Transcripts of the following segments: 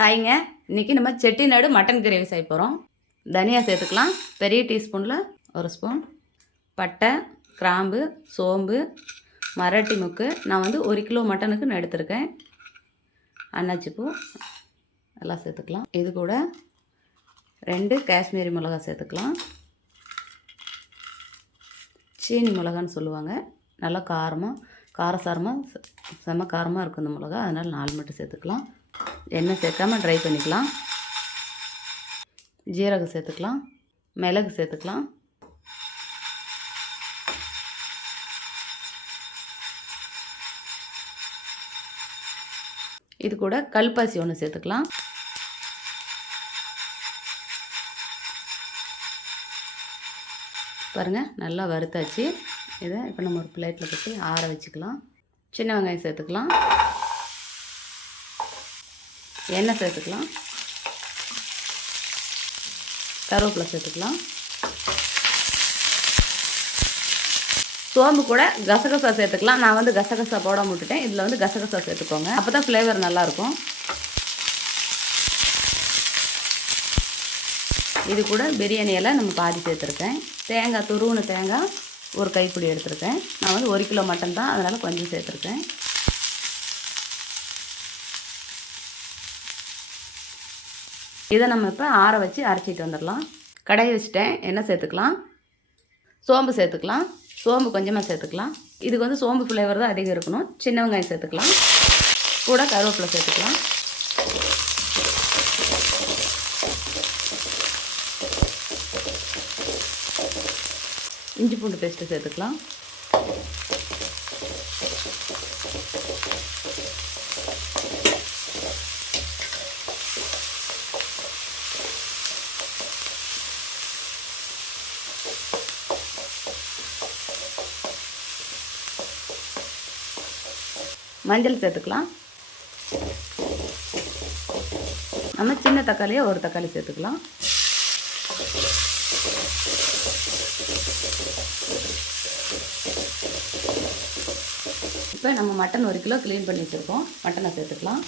ஹாய்ங்க. இன்றைக்கி நம்ம Chettinad mutton gravy செய்ய போகிறோம் தனியா சேர்த்துக்கலாம். பெரிய டீஸ்பூனில் ஒரு ஸ்பூன். பட்டை கிராம்பு சோம்பு மராட்டி முக்கு. நான் வந்து ஒரு கிலோ மட்டனுக்கு நான் எடுத்திருக்கேன். அன்னாச்சிப்பூ. எல்லாம் சேர்த்துக்கலாம். இது கூட ரெண்டு காஷ்மீரி மிளகா சேர்த்துக்கலாம். சீனி மிளகான்னு சொல்லுவாங்க. நல்லா காரமாக காரசாரமாக செம்ம காரமாக இருக்கும் இந்த மிளகா. அதனால் நாலு மட்டும் சேர்த்துக்கலாம். எண்ணெய் சேர்க்காம ட்ரை பண்ணிக்கலாம். ஜீரகம் சேர்த்துக்கலாம். மிளகு சேர்த்துக்கலாம். இது கூட கல்பாசி ஒன்று சேர்த்துக்கலாம். பாருங்கள் நல்லா வறுத்தாச்சு. இதை இப்போ நம்ம ஒரு பிளேட்டில் போட்டு ஆற வச்சுக்கலாம். சின்ன வெங்காயம் சேர்த்துக்கலாம். எண்ணெய் சேர்த்துக்கலாம். கருவேப்பிலை சேர்த்துக்கலாம். சோம்பு கூட கசகசா சேர்த்துக்கலாம். நான் வந்து கசகசா போட விட்டுட்டேன். இதில் வந்து கசகசா சேர்த்துக்கோங்க. அப்போ தான் ஃப்ளேவர் நல்லாயிருக்கும். இது கூட பிரியாணி எல்லாம் நம்ம பாதி சேர்த்துருக்கேன். தேங்காய் துருவுன தேங்காய் ஒரு கைப்பிடி எடுத்திருக்கேன். நான் வந்து ஒரு கிலோ மட்டன் தான் அதனால் கொஞ்சம் சேர்த்துருக்கேன். இதை நம்ம இப்போ ஆற வச்சு அரைச்சிட்டு வந்துடலாம். கடையை வச்சுட்டேன். எண்ணெய் சேர்த்துக்கலாம். சோம்பு சேர்த்துக்கலாம். சோம்பு கொஞ்சமாக சேர்த்துக்கலாம். இதுக்கு வந்து சோம்பு ஃப்ளேவர் தான் அதிகம் இருக்கணும். சின்ன வெங்காயம் சேர்த்துக்கலாம். கூட கருவேப்பிலை சேர்த்துக்கலாம். இஞ்சி பூண்டு பேஸ்ட்டு சேர்த்துக்கலாம். மஞ்சள் சேர்த்துக்கலாம். நம்ம சின்ன தக்காளியை ஒரு தக்காளி சேர்த்துக்கலாம். இப்போ நம்ம மட்டன் ஒரு கிலோ க்ளீன் பண்ணி வச்சுருக்கோம். மட்டனை சேர்த்துக்கலாம்.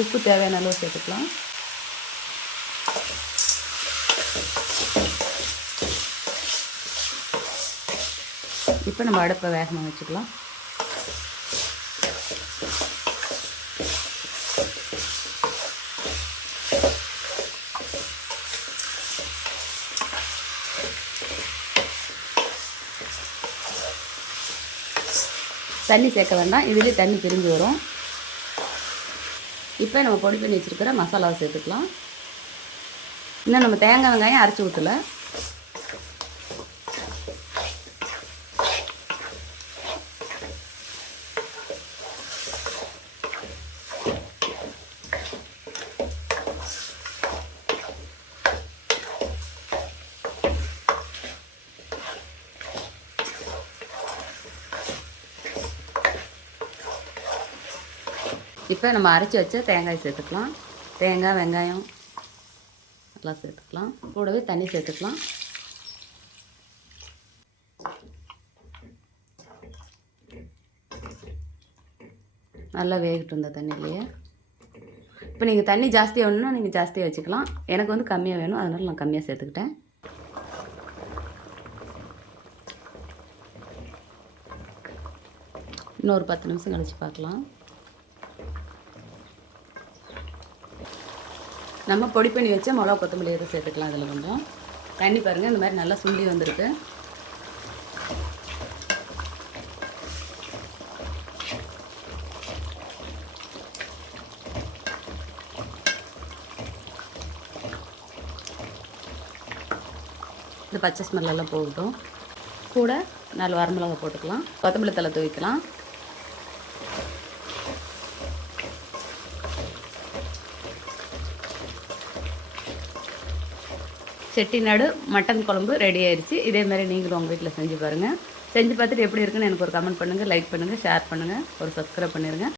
உப்பு தேவையான அளவு சேர்த்துக்கலாம். இப்போ நம்ம அடுப்பை வேகமாக வச்சுக்கலாம். தண்ணி சேர்க்க வேண்டாம். இதுலேயே தண்ணி பிரிஞ்சு வரும். இப்போ நம்ம பொடி பண்ணி வச்சுருக்கிற மசாலாவை சேர்த்துக்கலாம். இன்னும் நம்ம தேங்காய் வெங்காயம் அரைச்சி ஊற்றலை இப்போ நம்ம அரைச்சி வச்ச தேங்காய் சேர்த்துக்கலாம். தேங்காய் வெங்காயம் எல்லாம் சேர்த்துக்கலாம். கூடவே தண்ணி சேர்த்துக்கலாம். நல்லா வேகட்டும் இந்த தண்ணியிலேயே. இப்போ நீங்கள் தண்ணி ஜாஸ்தியாக வேணும்னா நீங்கள் ஜாஸ்தியாக வச்சுக்கலாம். எனக்கு வந்து கம்மியாக வேணும். அதனால் நான் கம்மியாக சேர்த்துக்கிட்டேன். இன்னொரு பத்து நிமிஷம் கழித்து பார்க்கலாம். நம்ம பொடி பண்ணி வச்ச மிளகா கொத்தமல்லி எதை சேர்த்துக்கலாம் அதில் கொஞ்சம். தண்ணி பாருங்கள் இந்த மாதிரி நல்லா சுண்டி வந்திருக்கு. இந்த பச்சை ஸ்மெல்லாம் போகட்டும். கூட நாலு வரமிளகா போட்டுக்கலாம். கொத்தமல்லி தலை தூவிக்கலாம். செட்டிநாடு மட்டன் குழம்பு ரெடி ஆயிடுச்சு இதேமாதிரி நீங்களும் உங்கள் வீட்டில் செஞ்சு பாருங்கள் செஞ்சு பார்த்துட்டு எப்படி இருக்குன்னு எனக்கு ஒரு கமெண்ட் பண்ணுங்கள் லைக் பண்ணுங்கள் ஷேர் பண்ணுங்கள் ஒரு சப்ஸ்கிரைப் பண்ணிடுங்க